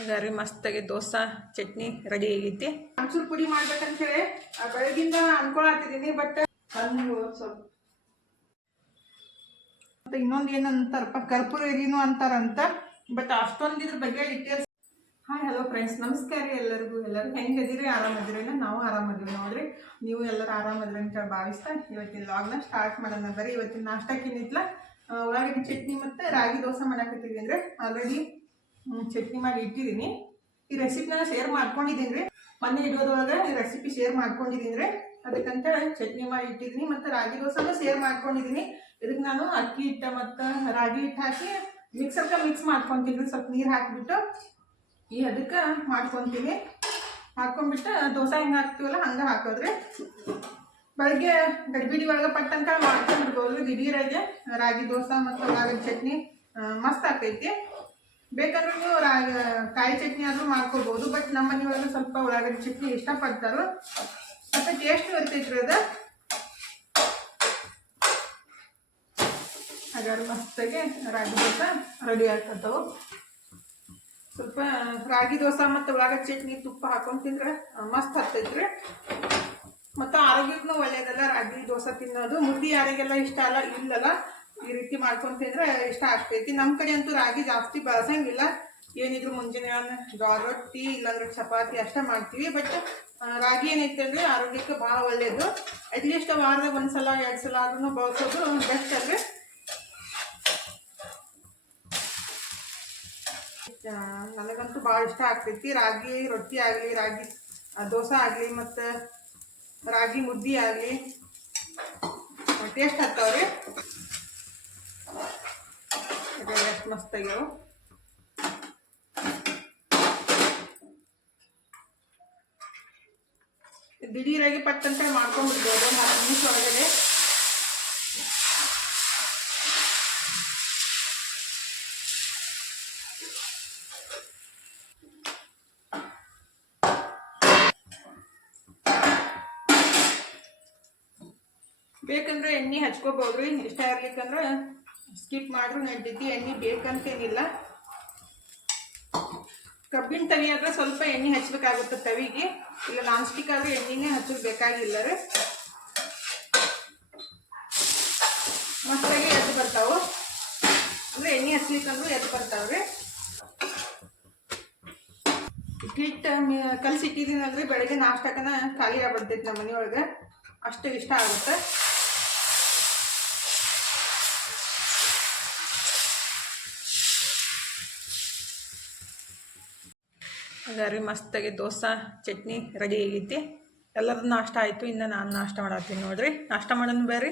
ಅದಾರಿ ಮಸ್ತಾಗಿ ದೋಸೆ, ಚಟ್ನಿ ರೆಡಿ ಆಗೈತಿ. ಅಂಚೂರು ಪುಡಿ ಮಾಡ್ಬೇಕಂತೇಳಿ, ಆ ಬೆಳಗಿಂದ ಅನ್ಕೊಳತ್ತಿದ್ದೀನಿ ಬಟ್ ಅಂದ್ರು ಸ್ವಲ್ಪ ಮತ್ತೆ ಇನ್ನೊಂದು ಏನಂತಾರಪ್ಪ, ಕರ್ಪೂರ ಎರಿನು ಅಂತಾರಂತ ಬಟ್ ಅಷ್ಟೊಂದು ಇದ್ರ ಬಗ್ಗೆ ಡೀಟೇಲ್ಸ್ ಹಾಯ್ ಹಲೋ ಫ್ರೆಂಡ್ಸ್ ನಮಸ್ಕಾರ ರೀ ಎಲ್ಲರಿಗೂ. ಎಲ್ಲರೂ ಹೆಂಗದಿರಿ ಆರಾಮದಿರಿ? ನಾವು ಆರಾಮದಿರಿ ನೋಡ್ರಿ. ನೀವು ಎಲ್ಲರೂ ಆರಾಮದ್ರಿ ಅಂತ ಭಾವಿಸ್ತಾ ಇವತ್ತಿನ ಲಾಗ್ನ ಸ್ಟಾರ್ಟ್ ಮಾಡೋಣ ಬರೀ ಇವತ್ತಿನ ನಾಷ್ಟಕ್ಕೆ ಏನಿತ್ಲ ಉಳ್ಳಾಗಡ್ಡಿ ಚಟ್ನಿ ಮತ್ತು ರಾಗಿ ದೋಸೆ ಮಾಡಾಕತ್ತೀವಿ ಅಂದರೆ ಆಲ್ರೆಡಿ ಚಟ್ನಿ ಮಾಡಿ ಇಟ್ಟಿದ್ದೀನಿ. ಈ ರೆಸಿಪಿನ ಶೇರ್ ಮಾಡ್ಕೊಂಡಿದ್ದೀನಿ ರೀ. ಮೊನ್ನೆ ಇಡೋದ್ರೊಳಗೆ ಈ ರೆಸಿಪಿ ಶೇರ್ ಮಾಡ್ಕೊಂಡಿದ್ದೀನಿ ರೀ. ಅದಕ್ಕಂತ ಚಟ್ನಿ ಮಾಡಿ ಇಟ್ಟಿದ್ದೀನಿ ಮತ್ತು ರಾಗಿ ದೋಸೆನೂ ಶೇರ್ ಮಾಡ್ಕೊಂಡಿದ್ದೀನಿ. ಇದಕ್ಕೆ ನಾನು ಅಕ್ಕಿ ಹಿಟ್ಟು ಮತ್ತು ರಾಗಿ ಹಿಟ್ಟು ಹಾಕಿ ಮಿಕ್ಸರ್ಗೆ ಮಿಕ್ಸ್ ಮಾಡ್ಕೊತೀನಿ ಸ್ವಲ್ಪ ನೀರು ಹಾಕಿಬಿಟ್ಟು ಈ ಅದಕ್ಕೆ ಮಾಡ್ಕೊತೀನಿ. ಹಾಕೊಂಡ್ಬಿಟ್ಟು ದೋಸೆ ಹೆಂಗೆ ಹಾಕ್ತೀವಲ್ಲ ಹಂಗೆ ಹಾಕೋದ್ರಿ. ಬೆಳಗ್ಗೆ ಗಡಿಬಿಡಿ ಒಳಗೆ ಪಟ್ಟಂತ ಮಾಡ್ಕೊಂಡ್ಬಿಡ್ಬೋದು ದಿಢೀರಾಗೆ ರಾಗಿ ದೋಸೆ ಮತ್ತು ರಾಗಿ ಚಟ್ನಿ ಮಸ್ತ್ ಆಗ್ತೈತಿ. ಬೇಕಾದ್ರೆ ಕಾಯಿ ಚಟ್ನಿ ಆದರೂ ಮಾಡ್ಕೋಬೋದು ಬಟ್ ನಮ್ಮ ಮನೆಯೊಳಗೆ ಸ್ವಲ್ಪ ಉಳ್ಳಾಗಡ್ಡಿ ಚಟ್ನಿ ಇಷ್ಟಪಡ್ತಾರೆ, ಮತ್ತು ಟೇಸ್ಟ್ ಇರ್ತೈತಿ ರೀ ಅದು. ಹಾಗಾದ್ರೆ ಮಸ್ತಾಗೆ ರಾಗಿ ದೋಸೆ ರೆಡಿ ಆಗ್ತದವು. ಸ್ವಲ್ಪ ರಾಗಿ ದೋಸೆ ಮತ್ತು ಉಳ್ಳಾಗಡ್ಡಿ ಚಟ್ನಿ ತುಪ್ಪ ಹಾಕೊಂಡು ತಿಂದ್ರೆ ಮಸ್ತ್ ಹತ್ತೈತೆ ರೀ. ಮತ್ತು ಆರೋಗ್ಯಕ್ಕೂ ಒಳ್ಳೆಯದಲ್ಲ ರಾಗಿ ದೋಸೆ ತಿನ್ನೋದು. ಮುದ್ದೆ ಯಾರಿಗೆಲ್ಲ ಇಷ್ಟ ಅಲ್ಲ, ಇಲ್ಲಲ್ಲ. ಈ ರೀತಿ ಮಾಡ್ಕೊಂಡು ತಿಂದ್ರೆ ಇಷ್ಟ ಆಗ್ತೈತಿ. ನಮ್ಮ ಕಡೆ ಅಂತೂ ರಾಗಿ ಜಾಸ್ತಿ ಬಳಸಂಗಿಲ್ಲ. ಏನಿದ್ರು ಮುಂಜಾನೆ ರೊಟ್ಟಿ, ಇಲ್ಲಾಂದ್ರೆ ಚಪಾತಿ ಅಷ್ಟೇ ಮಾಡ್ತೀವಿ. ಬಟ್ ರಾಗಿ ಏನೈತೆ ಅಂದರೆ ಆರೋಗ್ಯಕ್ಕೆ ಭಾಳ ಒಳ್ಳೆಯದು ಅಟ್ಲೀಸ್ಟ್ ವಾರದಾಗ ಒಂದು ಸಲ ಎರಡು ಸಲ ಆದ್ರೂ ಬಳಸೋದು ಬೆಸ್ಟ್ ಅಲ್ರಿ ನನಗಂತೂ ಭಾಳ ಇಷ್ಟ ಆಗ್ತೈತಿ. ರಾಗಿ ರೊಟ್ಟಿ ಆಗಲಿ, ರಾಗಿ ದೋಸೆ ಆಗಲಿ, ಮತ್ತು ರಾಗಿ ಮುದ್ದೆ ಆಗಲಿ. ಟೇಸ್ಟ್ ಹತ್ತವ್ರಿ ಎಷ್ಟು ಮಸ್ತ್ ಆಗ್ಯಾವ ದಿಢೀರಾಗಿ ಪಟ್ಟಂತ ಮಾಡ್ಕೊಂಡ್ಬಿಡ್ಬೋದು ನಾಲ್ಕು ನಿಮಿಷ ಒಳಗಡೆ. ಬೇಕಂದ್ರೆ ಎಣ್ಣೆ ಹಚ್ಕೋಬಹುದು ಇಷ್ಟ ಇರ್ಲಿಕ್ಕಂದ್ರೆ ಸ್ಕಿಪ್ ಮಾಡ್ರು ನಡೀತೈತಿ ಎಣ್ಣೆ ಬೇಕಂತೇನಿಲ್ಲ. ಕಬ್ಬಿನ ತವಿ ಆದ್ರೆ ಸ್ವಲ್ಪ ಎಣ್ಣೆ ಹಚ್ಚಬೇಕಾಗುತ್ತೆ ತವಿಗೆ. ಇಲ್ಲ ನಾನ್ ಸ್ಟಿಕ್ ಆದ್ರೆ ಎಣ್ಣೆನೇ ಹಚ್ಚಲು ಬೇಕಾಗಿಲ್ಲ ರೀ ಮಸ್ತಾಗಿ ಎದ್ದು ಬರ್ತಾವು. ಅಂದ್ರೆ ಎಣ್ಣೆ ಹಚ್ಲಿಕ್ಕಂದ್ರೂ ಎದ್ದು ಬರ್ತಾವ್ರಿ. ಇಟ್ಟಿದ್ದೀನಿ ಅಂದರೆ ಬೆಳಗ್ಗೆ ನಾಷ್ಟಕ್ಕನ ಖಾಲಿ ಆಗ್ಬಿಡ್ತೈತಿ ನಮ್ಮ ಮನೆಯೊಳಗೆ ಅಷ್ಟು ಇಷ್ಟ ಆಗುತ್ತೆ. ಅದಾರಿ ಮಸ್ತಾಗಿ ದೋಸೆ, ಚಟ್ನಿ ರೆಡಿ ಆಗೈತಿ. ಎಲ್ಲರದ್ದು ನಾಷ್ಟ ಆಯಿತು, ಇನ್ನು ನಾನು ನಾಷ್ಟ ಮಾಡತ್ತೀನಿ ನೋಡಿರಿ. ನಾಷ್ಟ ಮಾಡೋಣ ಬೇರೆ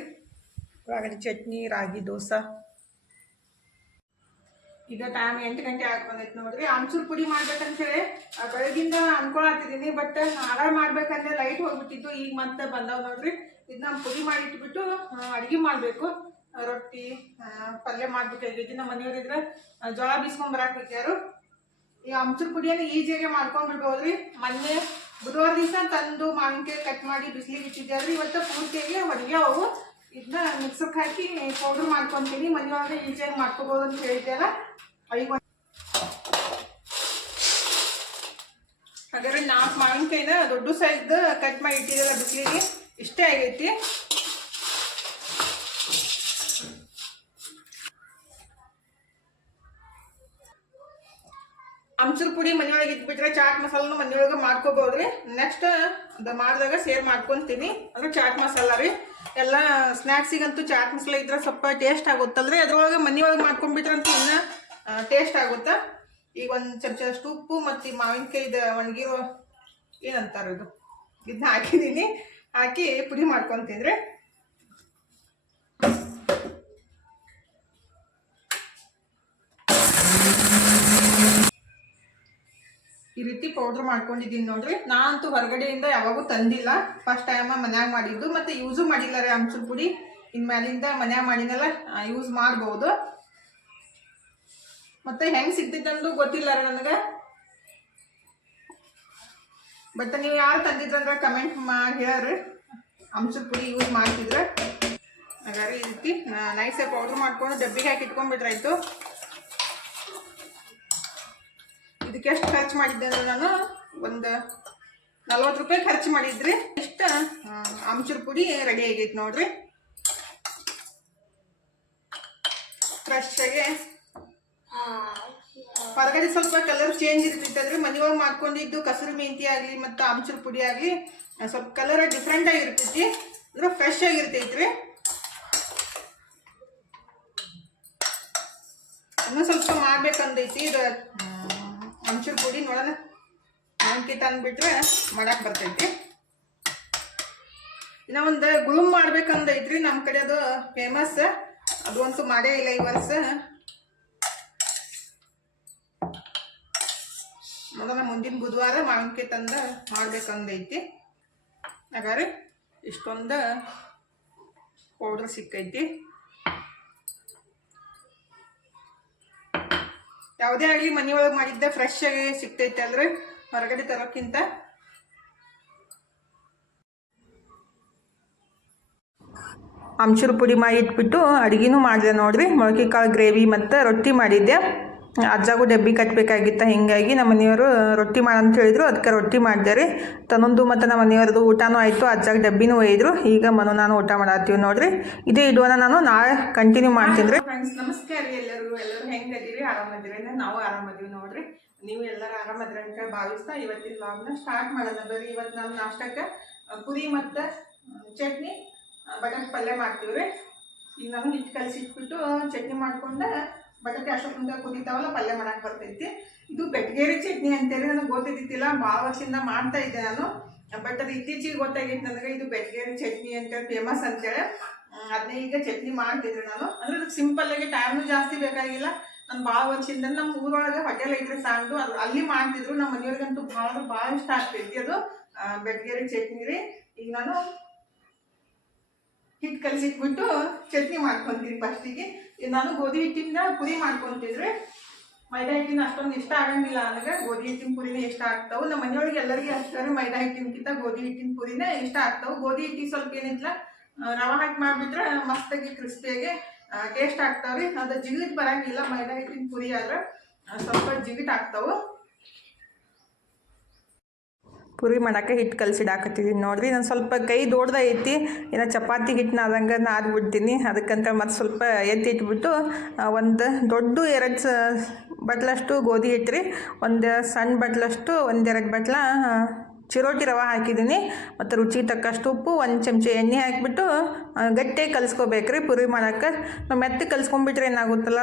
ರಾಗಿ ಚಟ್ನಿ, ರಾಗಿ ದೋಸೆ. ಈಗ ಟೈಮ್ ಎಂಟು ಗಂಟೆ ಆಗಿ ಬಂದೈತೆ ನೋಡ್ರಿ. ಅಂಚೂರು ಪುಡಿ ಮಾಡ್ಬೇಕಂತೇಳಿ ಹೇಳಿ ಬೆಳಗಿಂದ ಅನ್ಕೊಳತ್ತಿದ್ದೀನಿ ಬಟ್ ಆರಾಮ ಮಾಡ್ಬೇಕಂದ್ರೆ ಲೈಟ್ ಹೋಗ್ಬಿಟ್ಟಿತ್ತು. ಈಗ ಮತ್ತೆ ಬಂದವ್ ನೋಡ್ರಿ. ಇದನ್ನ ಪುಡಿ ಮಾಡಿ ಇಟ್ಬಿಟ್ಟು ಅಡುಗೆ ಮಾಡಬೇಕು. ರೊಟ್ಟಿ ಪಲ್ಯ ಪಲ್ಯ ಮಾಡ್ಬೇಕಾಗೈತಿ ನಮ್ಮ ಮನೆಯವ್ರಿದ್ರೆ ಜೋಳ ಬೀಸ್ಕೊಂಡ್ ಬರಾಕ್ ಹೋಗ್ಯಾರು. ಈ ಅಂಚು ಪುಡಿಯನ್ನು ಈಜಿಯಾಗಿ ಮಾಡ್ಕೊಂಡ್ಬಿಡ್ಬೋದ್ರಿ ಮೊನ್ನೆ ಬುಧವಾರ ದಿವಸ ತಂದು ಮಾವಿನಕಾಯಿ ಕಟ್ ಮಾಡಿ ಬಿಸಿಲಿಗೆ ಇಟ್ಟಿದ್ದಾರ್ರಿ ಇವತ್ತು ಪೂರ್ತಿಯಾಗಿ ಅವು. ಇದನ್ನ ಮಿಕ್ಸಕ್ಕೆ ಹಾಕಿ ಪೌಡ್ರ್ ಮಾಡ್ಕೊತೀನಿ. ಮನೆಯೊಳಗೆ ಈಜಿಯಾಗಿ ಮಾಡ್ಕೋಬೋದು ಅಂತ ಹೇಳ್ತೀರ ಐವತ್ತು ಹಾಗಾದ್ರೆ ನಾಲ್ಕು ಮಾವಿನಕಾಯಿನ ದೊಡ್ಡ ಸೈಜ್ ಕಟ್ ಮಾಡಿ ಇಟ್ಟಿದ್ದಲ್ಲ ಬಿಸಿಲಿಗೆ. ಇಷ್ಟೇ ಆಗೈತಿ. ಅಮ್ಚೂರ್ ಪುಡಿ ಮನೆಯೊಳಗೆ ಇದ್ಬಿಟ್ರೆ ಚಾಟ್ ಮಸಾಲನು ಮನೆಯೊಳಗೆ ಮಾಡ್ಕೋಬೋದ್ರಿ. ನೆಕ್ಸ್ಟ್ ಅದು ಮಾಡಿದಾಗ ಸೇರ್ ಮಾಡ್ಕೊತೀನಿ. ಅಂದ್ರೆ ಚಾಟ್ ಮಸಾಲ ರೀ. ಎಲ್ಲ ಸ್ನ್ಯಾಕ್ಸಿಗಂತೂ ಚಾಟ್ ಮಸಾಲ ಇದ್ರೆ ಸ್ವಲ್ಪ ಟೇಸ್ಟ್ ಆಗುತ್ತಲ್ರಿ. ಅದ್ರೊಳಗೆ ಮನೆಯೊಳಗೆ ಮಾಡ್ಕೊಂಡ್ಬಿಟ್ರಂತೂ ಇನ್ನೂ ಟೇಸ್ಟ್ ಆಗುತ್ತೆ. ಈಗ ಒಂದು ಚಮಚದಷ್ಟು ಉಪ್ಪು ಮತ್ತು ಈ ಮಾವಿನಕಾಯಿದ ಒಣಗಿರೋ ಏನಂತಾರೆ ಇದು? ಇದನ್ನ ಹಾಕಿದ್ದೀನಿ ಹಾಕಿ ಪುಡಿ ಮಾಡ್ಕೊತೀನಿ ಈ ರೀತಿ ಪೌಡ್ರ್ ಮಾಡ್ಕೊಂಡಿದ್ದೀನಿ ನೋಡ್ರಿ. ನಾನಂತೂ ಹೊರಗಡೆಯಿಂದ ಯಾವಾಗೂ ತಂದಿಲ್ಲ. ಫಸ್ಟ್ ಟೈಮ ಮನ್ಯಾಗ ಮಾಡಿದ್ದು. ಮತ್ತೆ ಯೂಸು ಮಾಡಿಲ್ಲ ರೀ ಅಂಚೂರು ಪುಡಿ ಇನ್ಮೇಲಿಂದ ಮನ್ಯಾಗ ಮಾಡಿನಲ್ಲ ಯೂಸ್ ಮಾಡ್ಬೋದು. ಮತ್ತೆ ಹೆಂಗ್ ಸಿಗ್ತೈತೆ ಅಂದು ಗೊತ್ತಿಲ್ಲ ರೀ ನನಗೆ. ಬಟ್ ನೀವು ಯಾರು ತಂದಿದ್ರಂದ್ರೆ ಕಮೆಂಟ್ ಮಾಡಿ ಹೇಳ್ರಿ. ಅಂಚೂರು ಪುಡಿ ಯೂಸ್ ಮಾಡ್ತಿದ್ರೆ. ಹಾಗಾದ್ರೆ ಈ ರೀತಿ ನೈಸಾಗಿ ಪೌಡ್ರ್ ಮಾಡ್ಕೊಂಡು ಡಬ್ಬಿಗೆ ಹಾಕಿ ಇಟ್ಕೊಂಡ್ಬಿಟ್ರಾಯ್ತು. ಇದಕ್ಕೆ ಎಷ್ಟು ಖರ್ಚು ಮಾಡಿದ್ದೆ ಅಂದ್ರೆ ನಾನು? ಒಂದು ನಲ್ವತ್ತು ರೂಪಾಯಿ ಖರ್ಚು ಮಾಡಿದ್ರಿ ಎಷ್ಟು? ಆಮ್ಚೂರ್ ಪುಡಿ ರೆಡಿ ಆಗೈತೆ ನೋಡ್ರಿ. ಫ್ರೆಶ್ ಆಗಿ. ಹೊರಗಡೆ ಸ್ವಲ್ಪ ಕಲರ್ ಚೇಂಜ್ ಇರ್ತಿತ್ತಂದ್ರೆ ಮನೆಯೊಳಗೆ ಮಾಡ್ಕೊಂಡಿದ್ದು ಕಸರು ಮೆಂತಿ ಆಗಲಿ ಮತ್ತು ಆಮ್ಚೂರ್ ಪುಡಿ ಆಗಲಿ ಸ್ವಲ್ಪ ಕಲರ್ ಡಿಫ್ರೆಂಟ್ ಆಗಿರ್ತೈತಿ ಅಂದ್ರೆ ಫ್ರೆಶ್ ಆಗಿರ್ತೈತ್ರಿ ಇನ್ನೂ ಸ್ವಲ್ಪ ಮಾಡ್ಬೇಕಂದೈತಿ ಇದು ಆಮ್ಚೂರ್ ಪುಡಿ ನೋಡೋಣ. ಮಂಕಿ ತಂದ್ಬಿಟ್ರೆ ಮಾಡಕ್ಕೆ ಬರ್ತೈತಿ. ಇನ್ನ ಒಂದು ಗುಳುಮ್ ಮಾಡ್ಬೇಕಂದೈತ್ರಿ ನಮ್ಮ ಕಡೆ ಅದು ಫೇಮಸ್ ಅದು ಒಂದು ಮಾಡೇ ಇಲ್ಲ ಈ ವರ್ಷ. ಮುಂದಿನ ಬುಧವಾರ ಮಾವಿನಕಾಯಿ ತಂದ ಮಾಡ್ಬೇಕಂದೈತಿ ಹಾಗಾದ್ರೆ ಇಷ್ಟೊಂದು ಪೌಡ್ರ್ ಸಿಕ್ಕೈತಿ. ಯಾವುದೇ ಆಗಲಿ ಮನೆಯೊಳಗೆ ಮಾಡಿದ್ದೆ ಫ್ರೆಶ್ ಆಗಿ ಸಿಗ್ತೈತೆ ಅಂದ್ರೆ ಹೊರಗಡೆ ತರೋಕ್ಕಿಂತ. ಆಮ್ಚೂರು ಪುಡಿ ಮಾಡಿ ಇಟ್ಬಿಟ್ಟು ಅಡುಗೆನೂ ಮಾಡಿದೆ ನೋಡ್ರಿ. ಮೊಳಕೆ ಕಾಳು ಗ್ರೇವಿ ಮತ್ತು ರೊಟ್ಟಿ ಮಾಡಿದ್ದೆ. ಅಜ್ಜಾಗೂ ಡಬ್ಬಿ ಕಟ್ಟಬೇಕಾಗಿತ್ತು ಹಿಂಗಾಗಿ ನಮ್ಮ ಮನೆಯವರು ರೊಟ್ಟಿ ಮಾಡಂತ ಹೇಳಿದರು. ಅದಕ್ಕೆ ರೊಟ್ಟಿ ಮಾಡಿದೆ ರೀ. ತನ್ನೊಂದು ಮತ್ತು ನಮ್ಮ ಮನೆಯವ್ರದ್ದು ಊಟನೂ ಆಯಿತು. ಅಜ್ಜಾಗ ಡಬ್ಬಿನೂ ಒಯ್ದರು. ಈಗ ಮನು ನಾನು ಊಟ ಮಾಡತ್ತೀವಿ ನೋಡ್ರಿ. ಇದೇ ಇಡುವನ ನಾನು ನಾಳೆ ಕಂಟಿನ್ಯೂ ಮಾಡ್ತೀನಿ ರೀ. ಫ್ರೆಂಡ್ಸ್ ನಮಸ್ಕಾರ ಎಲ್ಲರಿಗೂ ಎಲ್ಲರೂ. ಆರಾಮದಿರಿ? ಅಂದರೆ ನಾವು ಆರಾಮದೀವಿ ನೋಡ್ರಿ. ನೀವು ಎಲ್ಲರೂ ಆರಾಮದ್ರಿ ಅಂತ ಭಾವಿಸ್ತಾ ಇವತ್ತಿನ ಲಾಗ್ನ ಸ್ಟಾರ್ಟ್ ಮಾಡೋಣ ಬರ್ರಿ. ಇವತ್ತು ನಮ್ಮ ನಾಷ್ಟಕ್ಕೆ ಪುರಿ ಮತ್ತು ಚಟ್ನಿ ಬಟಾಟೆ ಪಲ್ಯ ಮಾಡ್ತೀವಿ ರೀ. ಈಗ ನಾನು ಹಿಟ್ಟು ಕಲಸಿಟ್ಬಿಟ್ಟು ಚಟ್ನಿ ಮಾಡ್ಕೊಂಡು ಬಟಾಟೆ ಅಷ್ಟೊಂದು ಕುದಿತಾವಲ್ಲ ಪಲ್ಯ ಮಾಡಕ್ಕೆ ಬರ್ತೈತಿ. ಇದು ಬೆಟ್ಗೇರಿ ಚಟ್ನಿ ಅಂತೇಳಿ ನನಗೆ ಗೊತ್ತಿದ್ದಿಲ್ಲ ಭಾಳ ವರ್ಷದಿಂದ ಮಾಡ್ತಾ ಇದ್ದೆ ನಾನು. ಬಟ್ ಅದು ಇತ್ತೀಚಿಗೆ ಗೊತ್ತಾಗಿತ್ತು ನನಗೆ, ಇದು ಬೆಟ್ಗೇರಿ ಚಟ್ನಿ ಅಂತೇಳಿ ಫೇಮಸ್ ಅಂತೇಳಿ. ಅದನ್ನೇ ಈಗ ಚಟ್ನಿ ಮಾಡ್ತಿದ್ದೆ ನಾನು. ಅಂದ್ರೆ ಅದಕ್ಕೆ ಸಿಂಪಲ್ಲಾಗಿ ಟೈಮು ಜಾಸ್ತಿ ಬೇಕಾಗಿಲ್ಲ. ನಾನು ಭಾಳ ವರ್ಷದಿಂದ ನಮ್ಮ ಊರೊಳಗೆ ಹೋಟೆಲ್ ಐತ್ರಿ ಸಾಂಡು, ಅದು ಅಲ್ಲಿ ಮಾಡ್ತಿದ್ರು. ನಮ್ಮ ಮನೆಯವ್ರಿಗಂತೂ ಭಾಳ ಭಾಳ ಇಷ್ಟ ಆಗ್ತೈತಿ ಅದು. ಬೆಟ್ಗೇರಿ ಚಟ್ನಿ ರೀ. ಈಗ ನಾನು ಹಿಟ್ಟು ಕಲಸಿಟ್ಬಿಟ್ಟು ಚಟ್ನಿ ಮಾಡ್ಕೊತೀನಿ ಫಸ್ಟಿಗೆ ನಾನು ಗೋಧಿ ಹಿಟ್ಟಿನ ಪುರಿ ಮಾಡ್ಕೊತಿದ್ರೆ, ಮೈದಾ ಹಿಟ್ಟಿನ ಅಷ್ಟೊಂದು ಇಷ್ಟ ಆಗಂಗಿಲ್ಲ ನನಗೆ ಗೋಧಿ ಹಿಟ್ಟಿನ ಪುರಿನೇ ಇಷ್ಟ ಆಗ್ತಾವೆ. ನಮ್ಮ ಮನೆಯೊಳಗೆ ಎಲ್ಲರಿಗೆ ಅಷ್ಟೇ ಮೈದಾ ಹಿಟ್ಟಿನಕ್ಕಿಂತ ಗೋಧಿ ಹಿಟ್ಟಿನ ಪುರಿನೇ ಇಷ್ಟ ಆಗ್ತಾವೆ. ಗೋಧಿ ಹಿಟ್ಟಿಗೆ ಸ್ವಲ್ಪ ಏನಿಲ್ಲ ರವಾ ಹಾಕಿ ಮಾಡಿಬಿಟ್ರೆ ಮಸ್ತಾಗಿ ಕ್ರಿಸ್ಪಿಯಾಗಿ ಟೇಸ್ಟ್ ಆಗ್ತಾವ್ರಿ. ಅದು ಜಿಗಿಟ್ ಬರಂಗಿಲ್ಲ ಮೈದಾ ಹಿಟ್ಟಿನ ಪುರಿ ಆದ್ರೆ ಸ್ವಲ್ಪ ಜಿಗಿಟ್ ಆಗ್ತಾವೆ. ಪುರಿ ಮಾಡೋಕ್ಕೆ ಹಿಟ್ಟು ಕಲಸಿಡಾಕತ್ತಿದ್ದೀನಿ ನೋಡಿರಿ. ನಾನು ಸ್ವಲ್ಪ ಕೈ ಐತಿ ಏನೋ ಚಪಾತಿ ಹಿಟ್ಟು ನಾದಂಗೆ ನಾದ್ಬಿಡ್ತೀನಿ. ಅದಕ್ಕಂತ ಮತ್ತು ಸ್ವಲ್ಪ ಎತ್ತಿ ಇಟ್ಬಿಟ್ಟು ಒಂದು ದೊಡ್ಡ ಎರಡು ಬಟ್ಲಷ್ಟು ಗೋಧಿ ಹಿಟ್ಟು ರೀ ಒಂದು ಸಣ್ಣ ಬಟ್ಲಷ್ಟು ಒಂದೆರಡು ಬಟ್ಲ ಚಿರೋಟಿ ರವೆ ಹಾಕಿದ್ದೀನಿ. ಮತ್ತು ರುಚಿ ತಕ್ಕಷ್ಟು ಉಪ್ಪು, ಒಂದು ಚಮಚ ಎಣ್ಣೆ ಹಾಕಿಬಿಟ್ಟು ಗಟ್ಟಿಯಾಗಿ ಕಲಿಸ್ಕೋಬೇಕ್ರಿ ಪುರಿ ಮಾಡೋಕ್ಕೆ. ನಾವು ಮೆತ್ತಗೆ ಕಲಿಸ್ಕೊಂಡ್ಬಿಟ್ರೆ ಏನಾಗುತ್ತಲ್ಲ,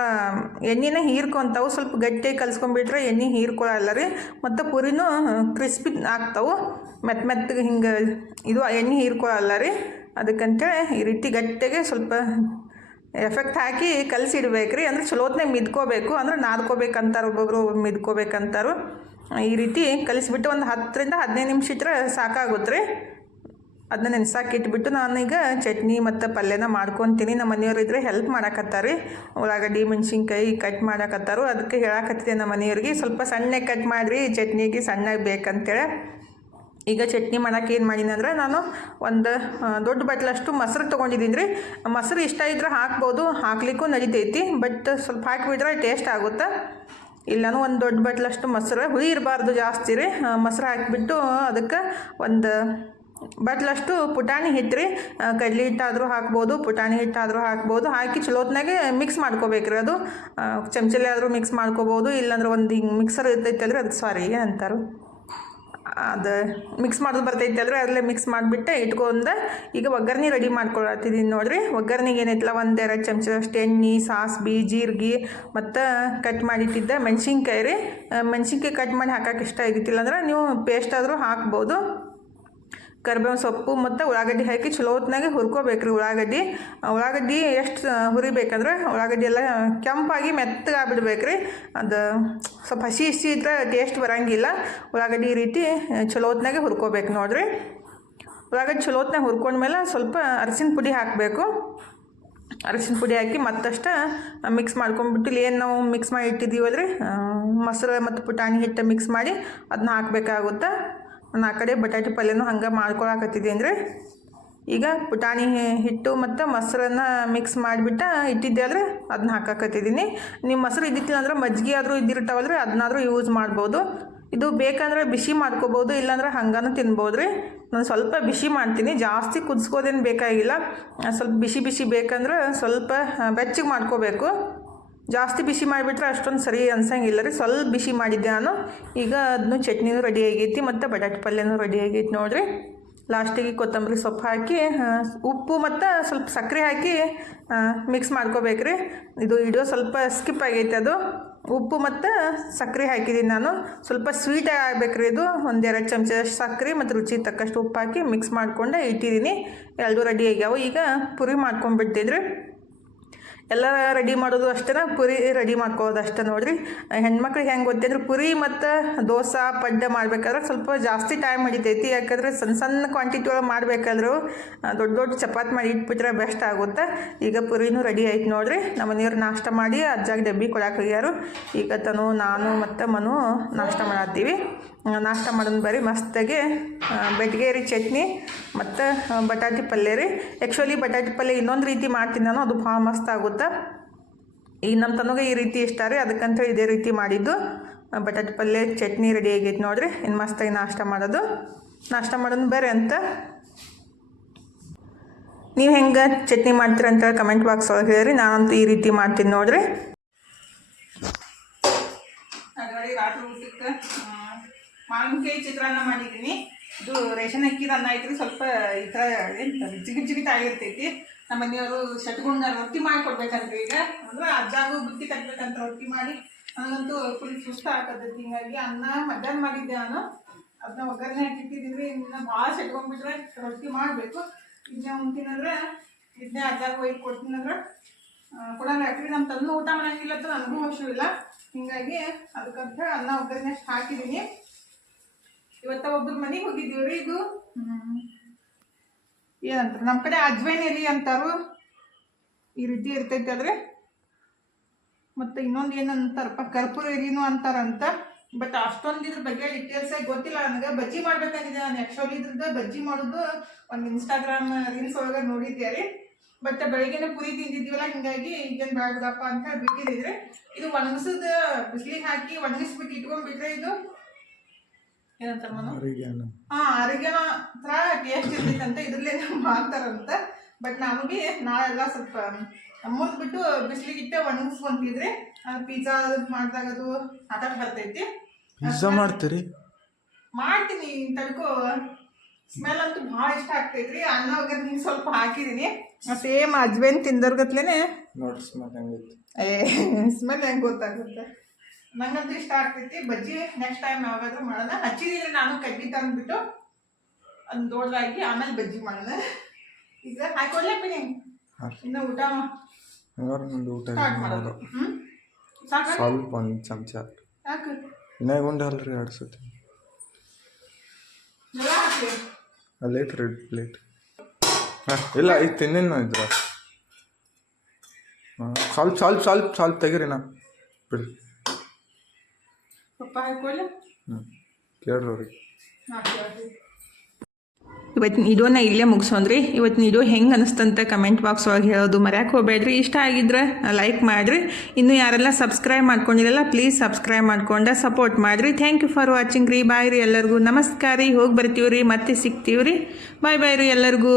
ಎಣ್ಣೆನೇ ಹೀರ್ಕೊಂತಾವು. ಸ್ವಲ್ಪ ಗಟ್ಟಿಯಾಗಿ ಕಲಿಸ್ಕೊಂಡ್ಬಿಟ್ರೆ ಎಣ್ಣೆ ಹೀರ್ಕೊಳ್ಳಲ್ಲ ರೀ. ಮತ್ತು ಪುರಿನೂ ಕ್ರಿಸ್ಪಿ ಆಗ್ತಾವೆ. ಮೆತ್ತ ಮೆತ್ತಗೆ ಹಿಂಗೆ ಇದು ಎಣ್ಣೆ ಹೀರ್ಕೊಳ್ಳಲ್ಲ ರೀ. ಅದಕ್ಕಂತೇಳಿ ಈ ರೀತಿ ಗಟ್ಟಿಗೆ ಸ್ವಲ್ಪ ಎಫೆಕ್ಟ್ ಹಾಕಿ ಕಲಸಿಡ್ಬೇಕು ರೀ ಅಂದ್ರೆ ಚಲೋತ್ನಾಗ ಮಿದ್ಕೋಬೇಕು. ಅಂದ್ರೆ ನಾದ್ಕೋಬೇಕಂತಾರೆ ಒಬ್ಬೊಬ್ರು ಮಿದ್ಕೋಬೇಕಂತಾರು. ಈ ರೀತಿ ಕಲಿಸಿಬಿಟ್ಟು ಒಂದು ಹತ್ತರಿಂದ ಹದಿನೈದು ನಿಮಿಷ ಇಟ್ಟರೆ ಸಾಕಾಗುತ್ತೆ ರೀ. ಅದನ್ನ ನೆನೆಸಾಕಿಟ್ಬಿಟ್ಟು ನಾನೀಗ ಚಟ್ನಿ ಮತ್ತು ಪಲ್ಯನ ಮಾಡ್ಕೊತೀನಿ. ನಮ್ಮ ಮನೆಯವ್ರು ಇದ್ರೆ ಹೆಲ್ಪ್ ಮಾಡಕತ್ತಾರೆ ಉಳ್ಳಾಗಡ್ಡಿ, ಮೆಣಸಿನ್ಕಾಯಿ ಕಟ್ ಮಾಡಕತ್ತಾರು. ಅದಕ್ಕೆ ಹೇಳಕತ್ತಿದೆ ನಮ್ಮ ಮನೆಯವ್ರಿಗೆ, ಸ್ವಲ್ಪ ಸಣ್ಣಗೆ ಕಟ್ ಮಾಡಿರಿ ಚಟ್ನಿಗೆ ಸಣ್ಣಗೆ ಬೇಕಂತೇಳಿ. ಈಗ ಚಟ್ನಿ ಮಾಡೋಕೆ ಏನು ಮಾಡೀನಿ ಅಂದ್ರೆ ನಾನು ಒಂದು ದೊಡ್ಡ ಬಟ್ಲಷ್ಟು ಮೊಸರು ತೊಗೊಂಡಿದ್ದೀನಿ ರೀ. ಮೊಸರು ಇಷ್ಟ ಇದ್ರೆ ಹಾಕ್ಬೋದು, ಹಾಕ್ಲಿಕ್ಕೂ ನಡಿತೈತಿ, ಬಟ್ ಸ್ವಲ್ಪ ಹಾಕಿಬಿಟ್ರೆ ಟೇಸ್ಟ್ ಆಗುತ್ತೆ? ಇಲ್ಲನೂ ಒಂದು ದೊಡ್ಡ ಬಟ್ಲಷ್ಟು ಮೊಸರು, ಹುಳಿ ಇರಬಾರ್ದು ಜಾಸ್ತಿ ರೀ. ಮೊಸರು ಹಾಕಿಬಿಟ್ಟು ಅದಕ್ಕೆ ಒಂದು ಬಟ್ಲಷ್ಟು ಪುಟಾಣಿ ಹಿಟ್ಟು ರೀ ಕಡ್ಲಿ ಹಿಟ್ಟಾದರೂ ಹಾಕ್ಬೋದು, ಪುಟಾಣಿ ಹಿಟ್ಟಾದರೂ ಹಾಕ್ಬೋದು. ಹಾಕಿ ಚಲೋತ್ನಾಗೆ ಮಿಕ್ಸ್ ಮಾಡ್ಕೋಬೇಕ್ರಿ ಅದು. ಚಮಚಲೆ ಆದರೂ ಮಿಕ್ಸ್ ಮಾಡ್ಕೋಬೋದು. ಇಲ್ಲಾಂದ್ರೆ ಒಂದು ಹಿಂಗೆ ಮಿಕ್ಸರ್ ಇರ್ತೈತೆ ಅಲ್ರಿ ಅದು ಸಾರಿ ಏನಂತಾರೆ. ಅದು ಮಿಕ್ಸ್ ಮಾಡೋದು ಬರ್ತೈತೆ ಅಂದರೆ ಅದರಲ್ಲೇ ಮಿಕ್ಸ್ ಮಾಡಿಬಿಟ್ಟು ಇಟ್ಕೊಂಡೆ. ಈಗ ಒಗ್ಗರಣೆ ರೆಡಿ ಮಾಡ್ಕೊಳತ್ತಿದ್ದೀನಿ ನೋಡಿರಿ. ಒಗ್ಗರಣೆಗೆ ಏನೈತಲ್ಲ ಒಂದೆರಡು ಚಮಚದಷ್ಟು ಎಣ್ಣೆ ಸಾಸ್ಬಿ ಜೀರಿಗೆ, ಮತ್ತು ಕಟ್ ಮಾಡಿಟ್ಟಿದ್ದ ಮೆಣಸಿನ್ಕಾಯಿ ರೀ. ಮೆಣಸಿನ್ಕಾಯಿ ಕಟ್ ಮಾಡಿ ಹಾಕಕ್ಕೆ ಇಷ್ಟ ಆಗಿತ್ತಿಲ್ಲ ಅಂದ್ರೆ ನೀವು ಪೇಸ್ಟ್ ಆದರೂ ಹಾಕ್ಬೋದು. ಕರಿಬೇವು ಸೊಪ್ಪು ಮತ್ತು ಉಳ್ಳಾಗಡ್ಡಿ ಹಾಕಿ ಚಲೋ ಹೊತ್ನಾಗೆ ಹುರ್ಕೋಬೇಕ್ರಿ ಉಳ್ಳಾಗಡ್ಡಿ. ಉಳ್ಳಾಗಡ್ಡಿ ಎಷ್ಟು ಹುರಿಬೇಕಂದ್ರೆ ಉಳ್ಳಾಗಡ್ಡಿ ಎಲ್ಲ ಕೆಂಪಾಗಿ ಮೆತ್ತಗೆ ರೀ. ಅದು ಸ್ವಲ್ಪ ಹಸಿ ಹಸಿ ಇದ್ರೆ ಟೇಸ್ಟ್ ಬರೋಂಗಿಲ್ಲ. ಉಳ್ಳಾಗಡ್ಡಿ ರೀತಿ ಚಲೋ ಹೊತ್ನಾಗೆ ಹುರ್ಕೋಬೇಕು ನೋಡ್ರಿ. ಉಳ್ಳಾಗಡ್ಡಿ ಚಲೋ ಹೊತ್ನಾಗ ಹುರ್ಕೊಂಡ್ಮೇಲೆ ಸ್ವಲ್ಪ ಅರಸಿನ ಪುಡಿ ಹಾಕಬೇಕು. ಅರಸಿನ ಪುಡಿ ಹಾಕಿ ಮತ್ತಷ್ಟು ಮಿಕ್ಸ್ ಮಾಡ್ಕೊಂಡ್ಬಿಟ್ಟು ಇಲ್ಲಿ ಏನು ನಾವು ಮಿಕ್ಸ್ ಮಾಡಿ ಇಟ್ಟಿದ್ದೀವಲ್ರಿ? ಮೊಸರು ಮತ್ತು ಪುಟಾಣಿ ಹಿಟ್ಟು ಮಿಕ್ಸ್ ಮಾಡಿ ಅದನ್ನ ಹಾಕಬೇಕಾಗುತ್ತೆ. ನಾನು ಆ ಕಡೆ ಬಟಾಟೆ ಪಲ್ಯನೂ ಹಂಗೆ ಮಾಡ್ಕೊಳಕತ್ತಿದ್ದೆ ಅಂದರೆ ಈಗ ಪುಟಾಣಿ ಹಿಟ್ಟು ಮತ್ತು ಮೊಸರನ್ನು ಮಿಕ್ಸ್ ಮಾಡಿಬಿಟ್ಟು ಇಟ್ಟಿದ್ದೆ ಆದರೆ ಅದನ್ನ ಹಾಕಕತ್ತಿದ್ದೀನಿ. ನಿಮ್ಮ ಮೊಸರು ಇದ್ದಿತ್ತಿಲ್ಲ ಅಂದ್ರೆ ಮಜ್ಜಿಗೆ ಆದರೂ ಇದ್ದಿರ್ತಾವಲ್ರಿ ಅದನ್ನಾದರೂ ಯೂಸ್ ಮಾಡ್ಬೋದು. ಇದು ಬೇಕಂದ್ರೆ ಬಿಸಿ ಮಾಡ್ಕೋಬೋದು, ಇಲ್ಲಾಂದ್ರೆ ಹಂಗಾನು ತಿನ್ಬೋದು ರೀ ನಾನು ಸ್ವಲ್ಪ ಬಿಸಿ ಮಾಡ್ತೀನಿ, ಜಾಸ್ತಿ ಕುದಿಸ್ಕೋದೇನು ಬೇಕಾಗಿಲ್ಲ. ಸ್ವಲ್ಪ ಬಿಸಿ ಬಿಸಿ ಬೇಕಂದ್ರೆ ಸ್ವಲ್ಪ ಬೆಚ್ಚಗೆ ಮಾಡ್ಕೋಬೇಕು. ಜಾಸ್ತಿ ಬಿಸಿ ಮಾಡಿಬಿಟ್ರೆ ಅಷ್ಟೊಂದು ಸರಿ ಅನ್ಸಂಗಿಲ್ಲ ರೀ. ಸ್ವಲ್ಪ ಬಿಸಿ ಮಾಡಿದ್ದೆ ನಾನು. ಈಗ ಅದನ್ನು ಚಟ್ನಿನೂ ರೆಡಿ ಆಗೈತಿ ಮತ್ತು ಬಟಾಟೆ ಪಲ್ಯನೂ ರೆಡಿ ಆಗೈತಿ ನೋಡಿರಿ. ಲಾಸ್ಟಿಗೆ ಕೊತ್ತಂಬರಿ ಸೊಪ್ಪು ಹಾಕಿ ಉಪ್ಪು ಮತ್ತು ಸ್ವಲ್ಪ ಸಕ್ಕರೆ ಹಾಕಿ ಮಿಕ್ಸ್ ಮಾಡ್ಕೋಬೇಕ್ರಿ ಇದು ಇಡೋ ಸ್ವಲ್ಪ ಸ್ಕಿಪ್ ಆಗೈತೆ ಅದು. ಉಪ್ಪು ಮತ್ತು ಸಕ್ಕರೆ ಹಾಕಿದ್ದೀನಿ ನಾನು. ಸ್ವಲ್ಪ ಸ್ವೀಟಾಗಿ ರೀ ಇದು. ಒಂದೆರಡು ಚಮಚ ಸಕ್ಕರೆ ಮತ್ತು ರುಚಿ ತಕ್ಕಷ್ಟು ಉಪ್ಪು ಹಾಕಿ ಮಿಕ್ಸ್ ಮಾಡ್ಕೊಂಡೆ ಇಟ್ಟಿದ್ದೀನಿ. ಎರಡು ರೆಡಿ ಆಗ್ಯಾವ. ಈಗ ಪುರಿ ಮಾಡ್ಕೊಂಡ್ಬಿಟ್ಟಿದ್ರಿ ಎಲ್ಲ ರೆಡಿ ಮಾಡೋದು ಅಷ್ಟೇ ಪುರಿ ರೆಡಿ ಮಾಡ್ಕೊಳ್ಳೋದು ಅಷ್ಟೇ ನೋಡ್ರಿ. ಹೆಣ್ಮಕ್ಳಿಗೆ ಹೆಂಗೆ ಗೊತ್ತಿದ್ರು ಪುರಿ ಮತ್ತು ದೋಸೆ, ಪಡ್ಡ ಮಾಡ್ಬೇಕಾದ್ರೆ ಸ್ವಲ್ಪ ಜಾಸ್ತಿ ಟೈಮ್ ಹಿಡಿತೈತಿ. ಯಾಕಂದ್ರೆ ಸಣ್ಣ ಸಣ್ಣ ಕ್ವಾಂಟಿಟಿ ಒಳಗೆ ಮಾಡಬೇಕಾದ್ರೂ ದೊಡ್ಡ ದೊಡ್ಡ ಚಪಾತಿ ಮಾಡಿ ಇಟ್ಬಿಟ್ರೆ ಬೆಸ್ಟ್ ಆಗುತ್ತೆ. ಈಗ ಪುರಿನೂ ರೆಡಿ ಆಯ್ತು ನೋಡ್ರಿ. ನಮ್ಮ ಮನೆಯವ್ರು ನಾಷ್ಟ ಮಾಡಿ ಅಜ್ಜಾಗಿ ಡಬ್ಬಿ ಕೊಡಕ್ಕೆ ಹೋಗ್ಯಾರು. ಈಗ ತನು, ನಾನು ಮತ್ತು ಮನು ನಾಷ್ಟ ಮಾಡತ್ತೀವಿ. ನಾಷ್ಟ ಮಾಡೋದು ಬರೀ ಮಸ್ತಾಗಿ ಬೆಟ್ಗೇರಿ ಚಟ್ನಿ ಮತ್ತು ಬಟಾಟಿ ಪಲ್ಯ ರೀ. ಆ್ಯಕ್ಚುಲಿ ಬಟಾಟಿ ಪಲ್ಯ ಇನ್ನೊಂದು ರೀತಿ ಮಾಡ್ತೀನಿ ನಾನು, ಅದು ಭಾಳ ಮಸ್ತ್ ಆಗುತ್ತೆ. ಈಗ ನಮ್ಮ ತನಗೆ ಈ ರೀತಿ ಇಷ್ಟ ರೀ ಅದಕ್ಕಂತ ಇದೇ ರೀತಿ ಮಾಡಿದ್ದು. ಬಟಾಟಿ ಪಲ್ಯ, ಚಟ್ನಿ ರೆಡಿ ಆಗೈತೆ ನೋಡಿರಿ ಇನ್ನು ಮಸ್ತಾಗಿ ನಾಷ್ಟ ಮಾಡೋದು. ನಾಷ್ಟ ಮಾಡೋದು ಬೇರೆ ಅಂತ. ನೀವು ಹೆಂಗೆ ಚಟ್ನಿ ಮಾಡ್ತೀರ ಅಂತ ಕಮೆಂಟ್ ಬಾಕ್ಸ್ ಒಳಗೆ ಹೇಳಿರಿ, ನಾನಂತೂ ಈ ರೀತಿ ಮಾಡ್ತೀನಿ ನೋಡಿರಿ. ರಾತ್ರಿ ಮಾವಿನಕಾಯಿ ಚಿತ್ರಾನ್ನ ಮಾಡಿದ್ದೀನಿ. ಇದು ರೇಷನ್ ಅಕ್ಕಿದ ಅನ್ನ ಐತ್ರಿ, ಸ್ವಲ್ಪ ಈ ಥರ ಏನು ಜಿಗಿ ಜಿಗಿತ ಆಗಿರ್ತೈತಿ. ನಮ್ಮ ಮನೆಯವರು ಶಟ್ಗುಂಡ ರೊಟ್ಟಿ ಮಾಡಿ ಕೊಡ್ಬೇಕಂತ ಈಗ. ಅಂದ್ರೆ ಅಜ್ಜಾಗೂ ಬುತ್ತಿ ಕಟ್ಬೇಕಂತ ರೊಟ್ಟಿ ಮಾಡಿ. ನನಗಂತೂ ಫುಲ್ ಸುಸ್ತ ಹಾಕತೈತಿ ಹಿಂಗಾಗಿ ಅನ್ನ ಮಧ್ಯಾಹ್ನ ಮಾಡಿದ್ದೆ ನಾನು. ಅದನ್ನ ಒಗ್ಗರಣೆ ಹಾಕಿಟ್ಟಿದ್ದೀನಿ ಇನ್ನು ಭಾಳ ಸೆಟ್ಕೊಂಡ್ಬಿಟ್ರೆ ರೊಟ್ಟಿ ಮಾಡಬೇಕು. ಇದನ್ನೇ ಉಣ್ತೀನಂದ್ರೆ ಇದನ್ನೇ ಅಜ್ಜಾಗ ಒಯ್ದು ಕೊಡ್ತೀನಂದ್ರೆ ಕೊಡಲ್ಲ. ಯಾಕ್ರಿ ನಮ್ಮ ತಂದು ಊಟ ಮಾಡಂಗಿಲ್ಲ ನನಗೂ ಇಲ್ಲ. ಹಿಂಗಾಗಿ ಅದಕ್ಕಂತ ಅನ್ನ ಒಗ್ಗರಣೆ ಹಾಕಿದ್ದೀನಿ. ಇವತ್ತ ಒಬ್ಬರ ಮನೆಗೆ ಹೋಗಿದ್ದೀವ್ರಿ ಇದು? ಏನಂತ ಏನಂತಾರೆ ನಮ್ಮ ಕಡೆ ಅಜ್ವೈನ್ ಎಲೆ ಅಂತಾರು. ಈ ರೀತಿ ಇರ್ತೈತೆ ಅಲ್ರಿ. ಮತ್ತು ಇನ್ನೊಂದು ಏನಂತಾರಪ್ಪ ಕರ್ಪೂರ ಎಲಿನೂ ಅಂತಾರಂತ. ಬಟ್ ಅಷ್ಟೊಂದು ಇದ್ರ ಬಗ್ಗೆ ಡೀಟೇಲ್ಸ್ ಗೊತ್ತಿಲ್ಲ ನನಗೆ. ಬಜ್ಜಿ ಮಾಡ್ಬೇಕಂದಿದೆ ನಾನು. ಆ್ಯಕ್ಚುಲಿ ಇದ್ರದ್ದು ಬಜ್ಜಿ ಮಾಡೋದು ಒಂದು ಇನ್ಸ್ಟಾಗ್ರಾಮ್ ರೀಲ್ಸ್ ಒಳಗೆ ನೋಡಿದ್ದೆ ರೀ. ಬಟ್ ಬೆಳಗ್ಗೆನೆ ಪುರಿ ತಿಂದಿದ್ದೀವಲ್ಲ, ಹಿಂಗಾಗಿ ಈಗೇನು ಬೇಡದಪ್ಪ ಅಂತ ಹೇಳಿ ಬಿಟ್ಟಿದ್ದೀರಿ ಇದು ಒಣಗಿಸದ ಬಿಸಿಲಿಗೆ ಹಾಕಿ ಒಣಗಿಸ್ಬಿಟ್ಟು ಇಟ್ಕೊಂಡ್ಬಿಟ್ರೆ ಇದು ಏನಂತಾರ ಮನು? ಹಾ ಆರೋಗ್ಯನ ಹತ್ರ ಟೇಸ್ಟ್ ಇರ್ತೈತಂತ ಇದ್ರಲ್ಲೇ ಮಾಡ್ತಾರಂತ. ಬಟ್ ನಮಗೆ ನಾವೆಲ್ಲ ಸ್ವಲ್ಪ ಅಮ್ಮದ್ ಬಿಟ್ಟು ಬಿಸಿಲಿಗೆ ಆ ಒಣಗಿಸ್ಕೊಂತಿದ್ರಿ ಪಿಜ್ಜಾ ಮಾಡಿದಾಗ ಅದು ಆಟ ಬರ್ತೈತಿ. ಪಿಜ್ಜಾ ಮಾಡ್ತೀರಿ? ಮಾಡ್ತೀನಿ ತಡ್ಕೋ. ಸ್ಮೆಲ್ ಅಂತೂ ಭಾಳ ಇಷ್ಟ ಆಗ್ತೈತ್ರಿ. ಅನ್ನ ಒಗ್ಗರಣೆ ಸ್ವಲ್ಪ ಹಾಕಿದೀನಿ. ಸೇಮ್ ಅಜ್ವೇನ್ ತಿಂದರ್ಗತ್ಲೇನೆ ನೋಡಿ ಸ್ಮೆಲ್ ಹೆಂಗೈತಿ. ಏ ಸ್ಮೆಲ್ ಹೆಂಗೆ ಗೊತ್ತಾಗುತ್ತೆ. ನಂಗಂತೂ ಇಷ್ಟ ಆಗ್ತೈತಿ. ಬಜ್ಜಿ ನೆಕ್ಸ್ಟ್ ಟೈಮ್ ಯಾವಾಗಾದ್ರೂ ಮಾಡೋಣ. ಹಚ್ಚಿದಿಲ್ಲ ನಾನು ಕಡ್ಡಿ ತಂದ್ಬಿಟ್ಟು ಅದನ್ನ ದೊಡ್ಡದಾಗಿ ಆಮೇಲೆ ಬಜ್ಜಿ ಮಾಡೋಣ. ಈಗ ಹಾಕೊಳ್ಳೆ ಬಿಡಿ ಇನ್ನು ಊಟ ಒಂದು ಊಟ ಮಾಡೋದು. ಸ್ವಲ್ಪ ಒಂದು ಚಮಚ. ಯಾಕೆ ಇನ್ನಾಗ ಉಂಡೆ ಅಲ್ರಿ ಎರಡು ಸತಿ. ಲೇಟ್ ರೆಡ್ ಪ್ಲೇಟ್ ಹಾಂ ಇಲ್ಲ ಈಗ ತಿನ್ನೇನು ಇದ್ರ. ಹಾಂ ಸ್ವಲ್ಪ ಸ್ವಲ್ಪ ಸ್ವಲ್ಪ ಸ್ವಲ್ಪ ತೆಗೀರಿ ನಾ. ಬಿಡಿ ಪಪ್ಪ ಇದು ನಾ ಕೇಳ್ರಿ ಅವ್ರಿಗೆ ಇವತ್ತಿನ ಇಲ್ಲೇ ಮುಗಿಸೋನ್ರಿ ಇವತ್ತಿನ ಇಡೋ ಹೆಂಗೆ ಅನಿಸ್ತಂತ ಕಮೆಂಟ್ ಬಾಕ್ಸ್ ಒಳಗೆ ಹೇಳೋದು ಮರ್ಯಾಕೆ ಹೋಗ್ಬೇಡ್ರಿ. ಇಷ್ಟ ಆಗಿದ್ರೆ ಲೈಕ್ ಮಾಡಿರಿ. ಇನ್ನು ಯಾರೆಲ್ಲ ಸಬ್ಸ್ಕ್ರೈಬ್ ಮಾಡ್ಕೊಂಡಿರಲ್ಲ ಪ್ಲೀಸ್ ಸಬ್ಸ್ಕ್ರೈಬ್ ಮಾಡ್ಕೊಂಡು ಸಪೋರ್ಟ್ ಮಾಡಿರಿ. ಥ್ಯಾಂಕ್ ಯು ಫಾರ್ ವಾಚಿಂಗ್ ರೀ. ಬಾಯ್ ರೀ ಎಲ್ಲರಿಗೂ. ನಮಸ್ಕಾರ ರೀ. ಹೋಗಿ ಬರ್ತೀವಿ ರೀ ಮತ್ತೆ ಸಿಗ್ತೀವಿ ರೀ ಬಾಯ್ ಬಾಯ್ ರೀ ಎಲ್ಲರಿಗೂ.